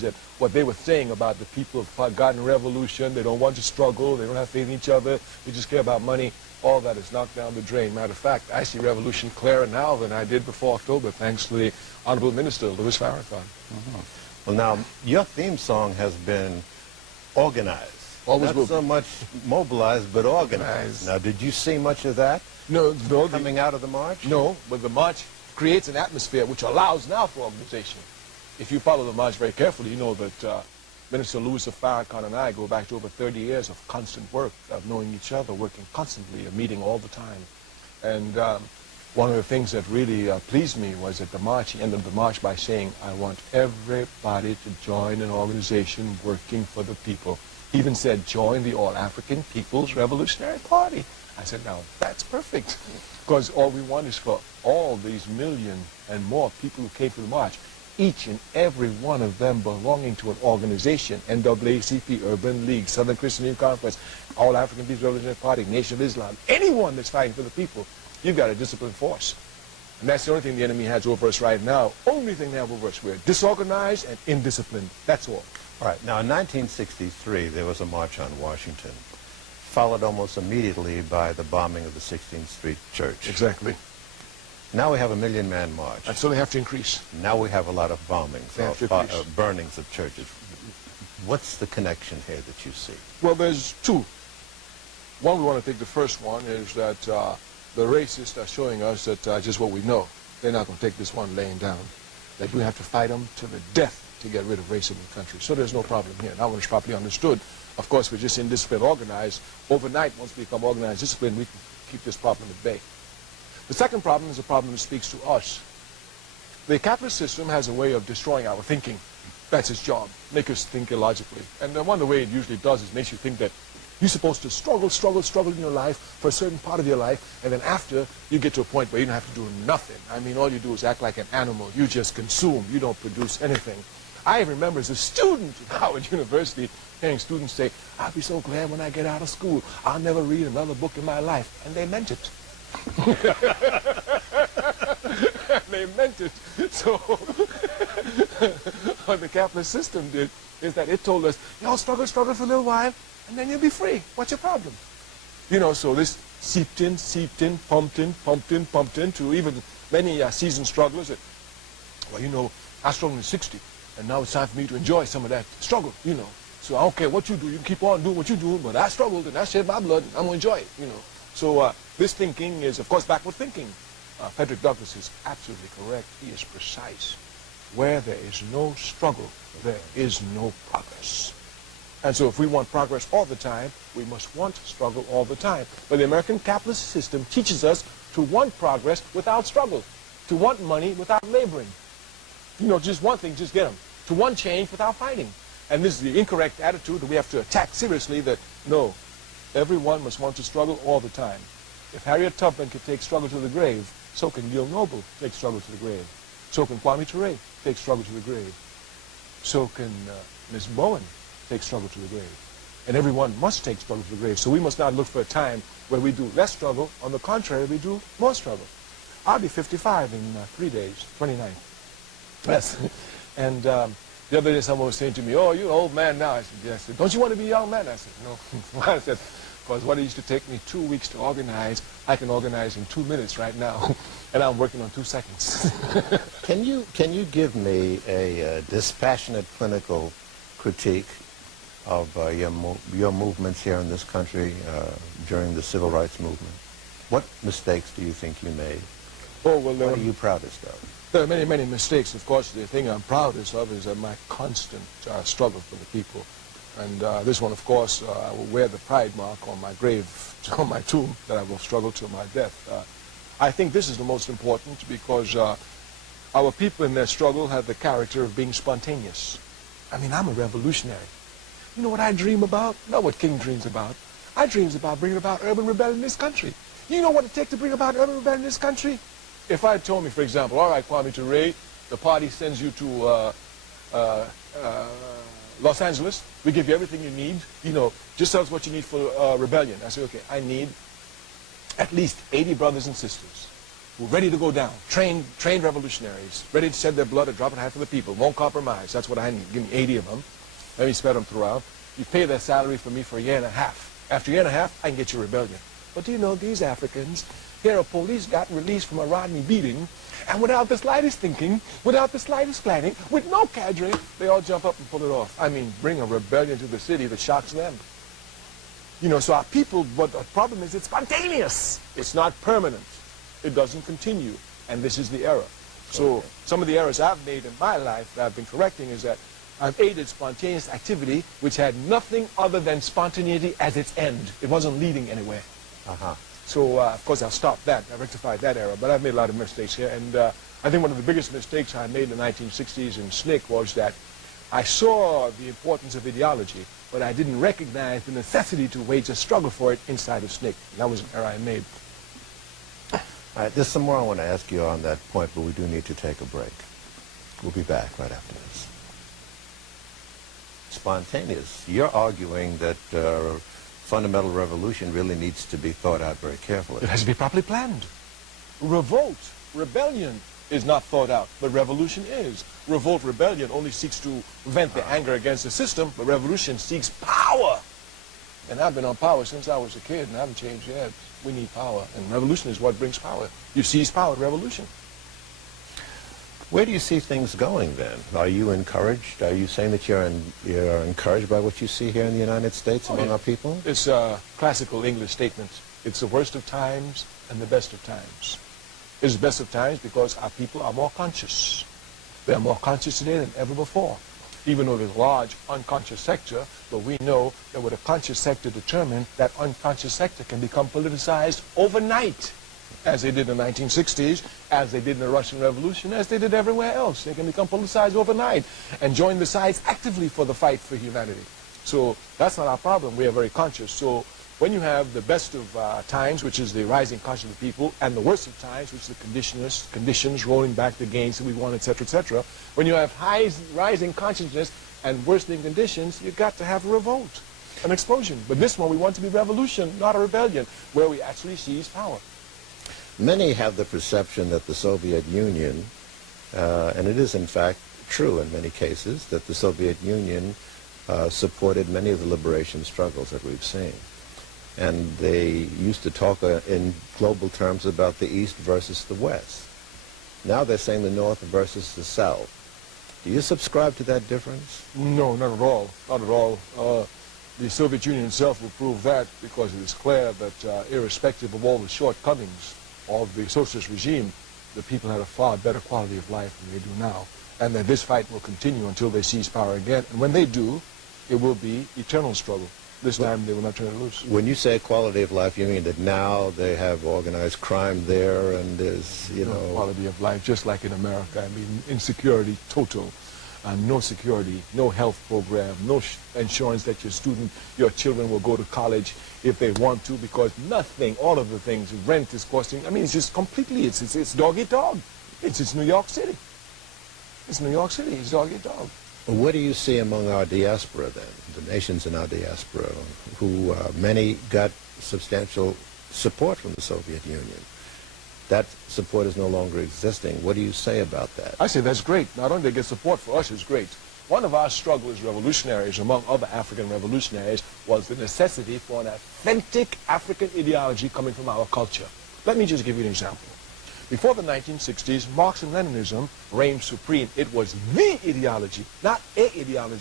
that what they were saying about the people of garden revolution, they don't want to struggle, they don't have faith in each other, they just care about money, all that is knocked down the drain. Matter of fact, I see revolution clearer now than I did before October, thanks to the Honorable Minister, Louis Farrakhan. Well, now, your theme song has been organized. Always Not so much mobilized, but organized. Now, did you see much of that? No, coming out of the march? No, but the march creates an atmosphere which allows now for organization. If you follow the march very carefully, you know that Minister Louis Farrakhan and I go back to over 30 years of constant work, of knowing each other, working constantly, meeting all the time. And one of the things that really pleased me was at the march, he ended the march by saying, I want everybody to join an organization working for the people. He even said, join the All-African People's Revolutionary Party. I said, now, that's perfect, because all we want is for all these million and more people who came to the march, each and every one of them belonging to an organization, NAACP, Urban League, Southern Christian Union Conference, All-African People's Revolutionary Party, Nation of Islam, anyone that's fighting for the people, you've got a disciplined force. And that's the only thing the enemy has over us right now. Only thing they have over us. We're disorganized and indisciplined. That's all. All right. Now, in 1963, there was a march on Washington, followed almost immediately by the bombing of the 16th Street Church. Exactly. Now we have a million-man march. And so they have to increase. Now we have a lot of bombings, burnings of churches. What's the connection here that you see? Well, there's two. One, we want to take the first one, is that the racists are showing us that just what we know. They're not going to take this one laying down. That we have to fight them to the death to get rid of racism in the country. So there's no problem here. Now when it's properly understood, of course, we're just indisciplined, organized. Overnight, once we become organized, disciplined, we can keep this problem at bay. The second problem is a problem that speaks to us. The capitalist system has a way of destroying our thinking. That's its job, make us think illogically. And one of the way it usually does is makes you think that you're supposed to struggle in your life for a certain part of your life, and then after, you get to a point where you don't have to do nothing. I mean, all you do is act like an animal. You just consume. You don't produce anything. I remember as a student at Howard University hearing students say, I'll be so glad when I get out of school. I'll never read another book in my life. And they meant it. They meant it. So what the capitalist system did is that it told us, struggle for a little while, and then you'll be free. What's your problem? You know, so this seeped in, pumped in, to even many seasoned strugglers that, well, you know, I struggled in 60, and now it's time for me to enjoy some of that struggle, you know. So I don't care what you do, you can keep on doing what you're doing, but I struggled, and I shed my blood, and I'm going to enjoy it, you know. So this thinking is, of course, backward thinking. Frederick Douglass is absolutely correct. He is precise. Where there is no struggle, there is no progress. And so if we want progress all the time, we must want struggle all the time. But the American capitalist system teaches us to want progress without struggle, to want money without laboring. You know, just one thing, just get them. To want change without fighting. And this is the incorrect attitude that we have to attack seriously, that no, everyone must want to struggle all the time. If Harriet Tubman could take struggle to the grave, so can Gil Noble take struggle to the grave. So can Kwame Ture take struggle to the grave. So can Ms. Bowen take struggle to the grave. And everyone must take struggle to the grave. So we must not look for a time where we do less struggle. On the contrary, we do more struggle. I'll be 55 in 3 days, 29th. Yes. And the other day someone was saying to me, oh, you're an old man now. I said, yes. I said, don't you want to be a young man? I said, no. I said, because what it used to take me 2 weeks to organize, I can organize in 2 minutes right now. And I'm working on 2 seconds. Can you give me a dispassionate clinical critique of your movements here in this country during the civil rights movement? What mistakes do you think you made? Oh, well, what are you proudest of? There are many, many mistakes. Of course, the thing I'm proudest of is my constant struggle for the people. And this one, of course, I will wear the pride mark on my grave, on my tomb, that I will struggle to my death. I think this is the most important because our people in their struggle have the character of being spontaneous. I mean, I'm a revolutionary. You know what I dream about? Not what King dreams about. I dreams about bringing about urban rebellion in this country. You know what it takes to bring about urban rebellion in this country? If I told me, for example, all right, Kwame Ture, the party sends you to Los Angeles, we give you everything you need, you know, just tell us what you need for rebellion. I say, okay, I need at least 80 brothers and sisters who are ready to go down, trained revolutionaries, ready to shed their blood or drop it half for the people, won't compromise. That's what I need. Give me 80 of them. Let me spread them throughout. You pay their salary for me for a year and a half. After a year and a half, I can get you rebellion. But do you know, these Africans, here a police got released from a Rodney beating, and without the slightest thinking, without the slightest planning, with no cadre, they all jump up and pull it off. I mean, bring a rebellion to the city that shocks them. You know, so our people, but the problem is it's spontaneous. It's not permanent. It doesn't continue. And this is the error. So some of the errors I've made in my life that I've been correcting is that I've aided spontaneous activity which had nothing other than spontaneity as its end. It wasn't leading anywhere. So, of course, I'll stop that. I rectified that error. But I've made a lot of mistakes here. And I think one of the biggest mistakes I made in the 1960s in SNCC was that I saw the importance of ideology, but I didn't recognize the necessity to wage a struggle for it inside of SNCC. That was an error I made. All right, there's some more I want to ask you on that point, but we do need to take a break. We'll be back right after this. Spontaneous. You're arguing that fundamental revolution really needs to be thought out very carefully. It has to be properly planned. Revolt, rebellion is not thought out, but revolution is. Revolt, rebellion only seeks to vent the anger against the system, but revolution seeks power. And I've been on power since I was a kid, and I haven't changed yet. We need power, and revolution is what brings power. You seize power, revolution. Where do you see things going then? Are you encouraged? Are you saying that you're encouraged by what you see here in the United States among our people? It's a classical English statement. It's the worst of times and the best of times. It's the best of times because our people are more conscious. They are more conscious today than ever before. Even though there's a large unconscious sector, but we know that with a conscious sector determined, that unconscious sector can become politicized overnight, as they did in the 1960s, as they did in the Russian Revolution, as they did everywhere else. They can become politicized overnight and join the sides actively for the fight for humanity. So that's not our problem. We are very conscious. So when you have the best of times, which is the rising consciousness of people, and the worst of times, which is the conditions rolling back the gains that we want, etc., when you have rising consciousness and worsening conditions, you've got to have a revolt, an explosion. But this one, we want to be revolution, not a rebellion, where we actually seize power. Many have the perception that the Soviet Union, and it is in fact true in many cases, that the Soviet Union supported many of the liberation struggles that we've seen. And they used to talk in global terms about the East versus the West. Now they're saying the North versus the South. Do you subscribe to that difference? No, not at all. Not at all. The Soviet Union itself will prove that, because it is clear that irrespective of all the shortcomings of the socialist regime, the people had a far better quality of life than they do now. And that this fight will continue until they seize power again. And when they do, it will be eternal struggle. This time they will not turn it loose. When you say quality of life, you mean that now they have organized crime there and there's, you know... Quality of life, just like in America. I mean, insecurity total. No security, no health program, no insurance that your children will go to college if they want to, because nothing, all of the things, rent is costing, I mean, it's just completely, it's dog eat dog. It's New York City. It's New York City, it's dog eat dog. What do you see among our diaspora then, the nations in our diaspora, who many got substantial support from the Soviet Union? That support is no longer existing. What do you say about that? I say that's great. Not only they get support for us, it's great. One of our struggles as revolutionaries, among other African revolutionaries, was the necessity for an authentic African ideology coming from our culture. Let me just give you an example. Before the 1960s, Marx and Leninism reigned supreme. It was the ideology, not a ideology.